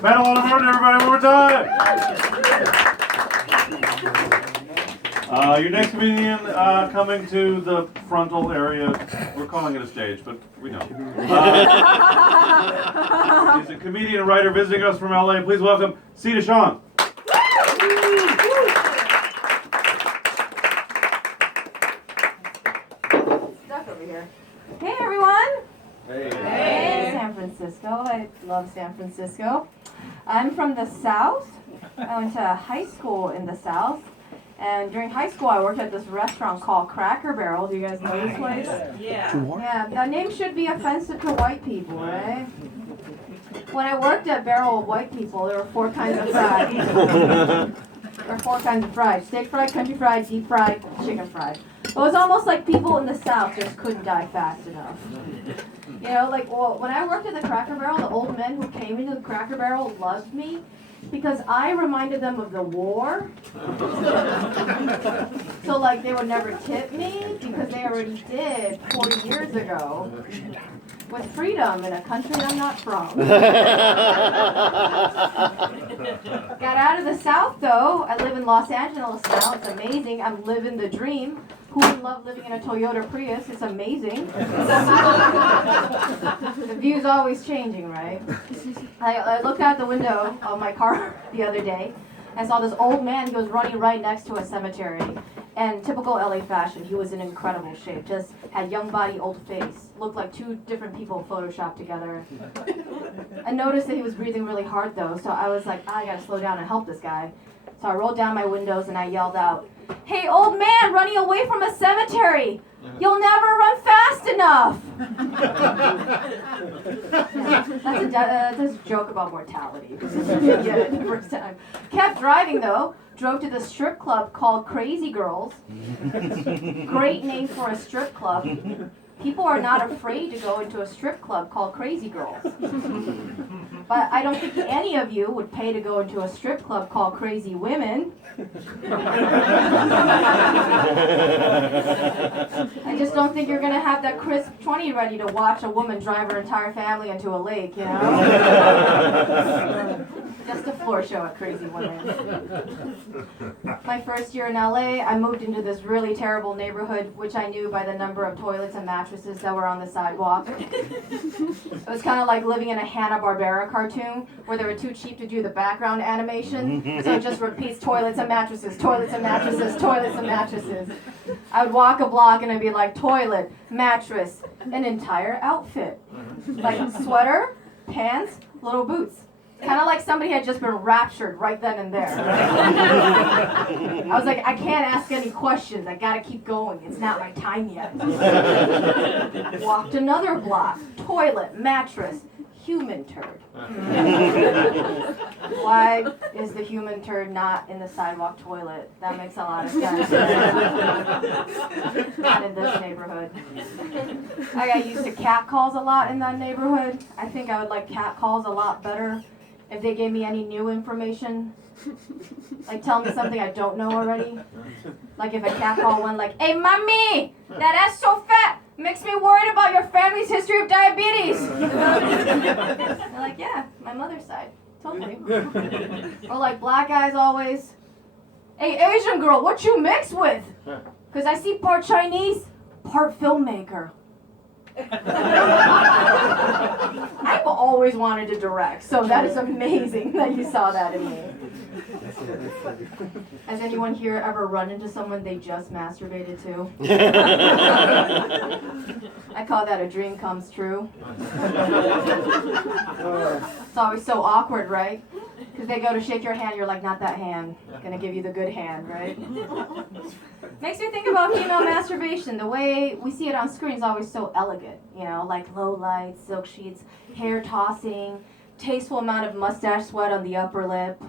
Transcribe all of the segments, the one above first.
Pedal on the road, everybody, one more time. Your next comedian coming to the frontal area. We're calling it a stage, but we know. He's a comedian and writer visiting us from LA. Please welcome Ceda Xiong. Stuck over here. Hey everyone! Hey. San Francisco. I love San Francisco. I'm from the South. I went to high school in the South. And during high school, I worked at this restaurant called Cracker Barrel. Do you guys know this place? Yeah. Yeah, that name should be offensive to white people, right? When I worked at Barrel of White People, there were 4 kinds of fries. There were 4 kinds of fries. Steak fried, country fried, deep fried, chicken fried. It was almost like people in the South just couldn't die fast enough. You know, like, well, when I worked at the Cracker Barrel, the old men who came into the Cracker Barrel loved me because I reminded them of the war. So, like, they would never tip me because they already did 40 years ago with freedom in a country I'm not from. Got out of the South, though. I live in Los Angeles now. It's amazing. I'm living the dream. Who would love living in a Toyota Prius? It's amazing. The view's always changing, right? I looked out the window of my car the other day and saw this old man. He was running right next to a cemetery. And typical LA fashion, he was in incredible shape. Just had young body, old face. Looked like 2 different people photoshopped together. I noticed that he was breathing really hard though, so I was like, I gotta slow down and help this guy. So I rolled down my windows and I yelled out, "Hey, old man, running away from a cemetery! You'll never run fast enough!" That's a joke about mortality. Didn't get it the first time. Kept driving though. Drove to the strip club called Crazy Girls. Great name for a strip club. People are not afraid to go into a strip club called Crazy Girls. But I don't think any of you would pay to go into a strip club called Crazy Women. I just don't think you're going to have that crisp 20 ready to watch a woman drive her entire family into a lake, you know? Just a floor show at Crazy Women. My first year in LA, I moved into this really terrible neighborhood, which I knew by the number of toilets and mattresses that were on the sidewalk. It was kind of like living in a Hanna-Barbera cartoon where they were too cheap to do the background animation, so it just repeats toilets and mattresses, toilets and mattresses, toilets and mattresses. I would walk a block and I'd be like, toilet, mattress, an entire outfit. Like sweater, pants, little boots. Kind of like somebody had just been raptured right then and there. I was like, I can't ask any questions. I gotta keep going. It's not my time yet. Walked another block. Toilet, mattress, human turd. Why is the human turd not in the sidewalk toilet? That makes a lot of sense. Not in this neighborhood. I got used to cat calls a lot in that neighborhood. I think I would like cat calls a lot better if they gave me any new information. Like tell me something I don't know already. Like if a cat call went like, "Hey mommy, that ass so fat, makes me worried about your family's history of diabetes." They're like, "Yeah, my mother's side, totally." Or like black guys always, "Hey Asian girl, what you mixed with? Cause I see part Chinese, part filmmaker." I've always wanted to direct, so that is amazing that you saw that in me. Has anyone here ever run into someone they just masturbated to? I call that a dream comes true. It's always so awkward, right? Because they go to shake your hand, you're like, not that hand. Gonna give you the good hand, right? Makes me think about female masturbation. The way we see it on screen is always so elegant, you know, like low lights, silk sheets, hair tossing, tasteful amount of mustache sweat on the upper lip.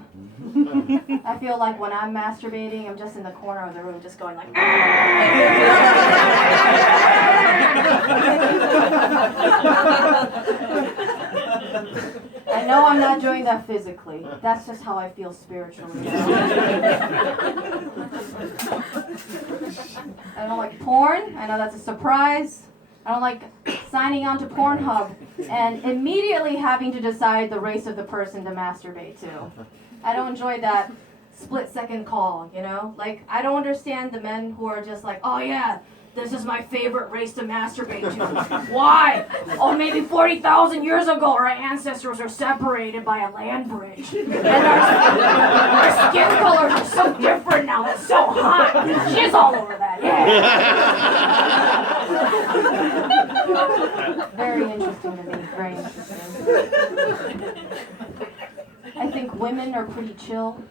I feel like when I'm masturbating, I'm just in the corner of the room just going like, I know I'm not doing that physically. That's just how I feel spiritually. I don't like porn. I know that's a surprise. I don't like signing on to Pornhub and immediately having to decide the race of the person to masturbate to. I don't enjoy that split-second call, you know? Like, I don't understand the men who are just like, oh yeah, this is my favorite race to masturbate to. Why? Oh, maybe 40,000 years ago our ancestors were separated by a land bridge. And our skin colors are so different now. It's so hot. Jizz all over that. Yeah. Very interesting to me. Very interesting. I think women are pretty chill.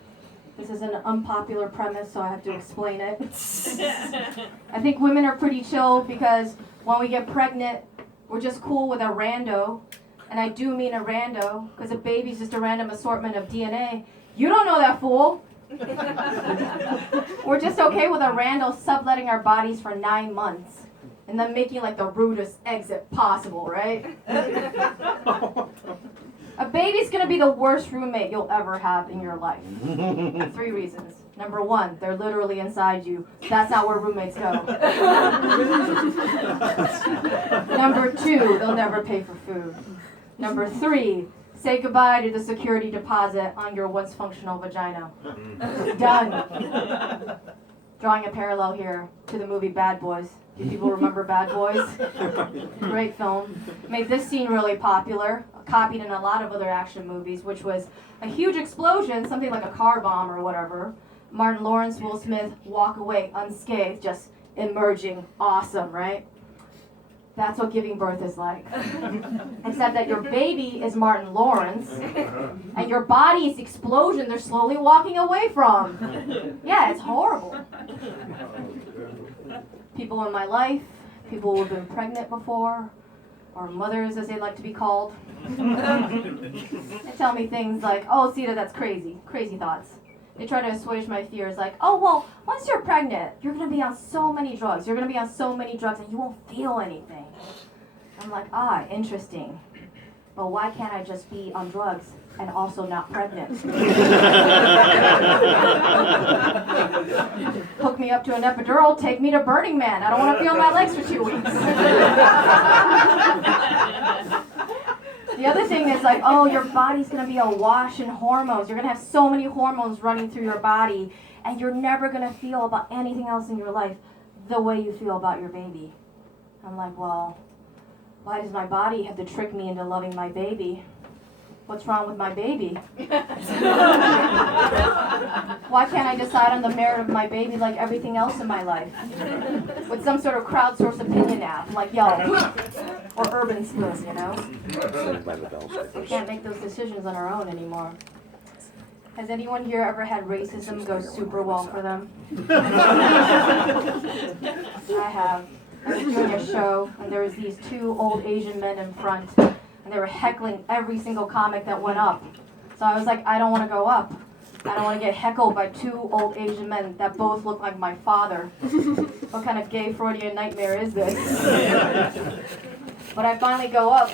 This is an unpopular premise, so I have to explain it. I think women are pretty chill because when we get pregnant, we're just cool with a rando. And I do mean a rando, because a baby's just a random assortment of DNA. You don't know that, fool. We're just okay with a rando subletting our bodies for 9 months. And then making like the rudest exit possible, right? A baby's gonna be the worst roommate you'll ever have in your life. 3 reasons. Number 1, they're literally inside you. That's not where roommates go. Number 2, they'll never pay for food. Number 3, say goodbye to the security deposit on your once functional vagina. Done. Drawing a parallel here to the movie Bad Boys. Do people remember Bad Boys? Great film. Made this scene really popular, copied in a lot of other action movies, which was a huge explosion, something like a car bomb or whatever. Martin Lawrence, Will Smith walk away unscathed, just emerging awesome, right? That's what giving birth is like. Except that your baby is Martin Lawrence, and your body's explosion they're slowly walking away from. Yeah, it's horrible. People in my life, people who have been pregnant before, or mothers as they like to be called, they tell me things like, oh, Ceda, that's crazy. Crazy thoughts. They try to assuage my fears like, oh, well, once you're pregnant, you're going to be on so many drugs. You're going to be on so many drugs and you won't feel anything. I'm like, ah, interesting. But why can't I just be on drugs and also not pregnant? Hook me up to an epidural, take me to Burning Man. I don't want to feel my legs for 2 weeks. The other thing is like, oh, your body's going to be awash in hormones. You're going to have so many hormones running through your body, and you're never going to feel about anything else in your life the way you feel about your baby. I'm like, well, why does my body have to trick me into loving my baby? What's wrong with my baby? Why can't I decide on the merit of my baby like everything else in my life? With some sort of crowdsourced opinion app, like Yelp or Urban Split, you know? We can't make those decisions on our own anymore. Has anyone here ever had racism go super well for them? I have. I was doing a show, and there was these 2 old Asian men in front, and they were heckling every single comic that went up. So I was like, I don't want to go up. I don't want to get heckled by 2 old Asian men that both look like my father. What kind of gay Freudian nightmare is this? But I finally go up,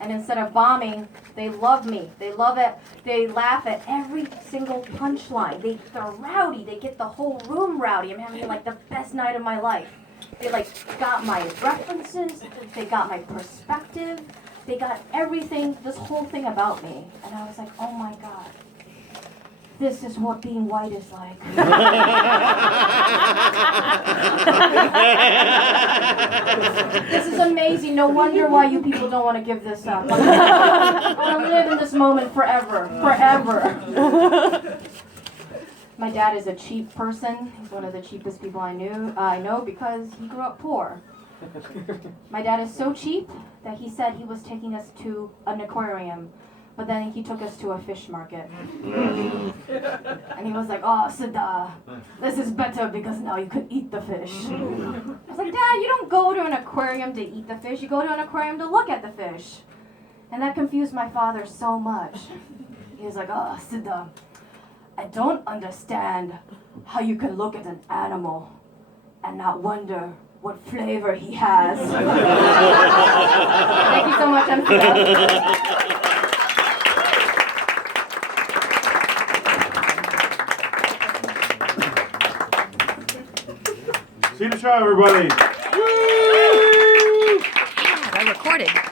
and instead of bombing, they love me. They love it. They laugh at every single punchline. They're rowdy. They get the whole room rowdy. I'm having like the best night of my life. They like got my references. They got my perspective. They got everything, this whole thing about me. And I was like, oh my God. This is what being white is like. This is amazing. No wonder why you people don't want to give this up. I want to live in this moment forever. Forever. My dad is a cheap person. He's one of the cheapest people I know because he grew up poor. My dad is so cheap that he said he was taking us to an aquarium, but then he took us to a fish market. And he was like, oh, Ceda, this is better because now you can eat the fish. I was like, Dad, you don't go to an aquarium to eat the fish. You go to an aquarium to look at the fish. And that confused my father so much. He was like, oh, Ceda, I don't understand how you can look at an animal and not wonder what flavor he has. Thank you so much, I'm Ceda. See the show, everybody. Woo! recorded.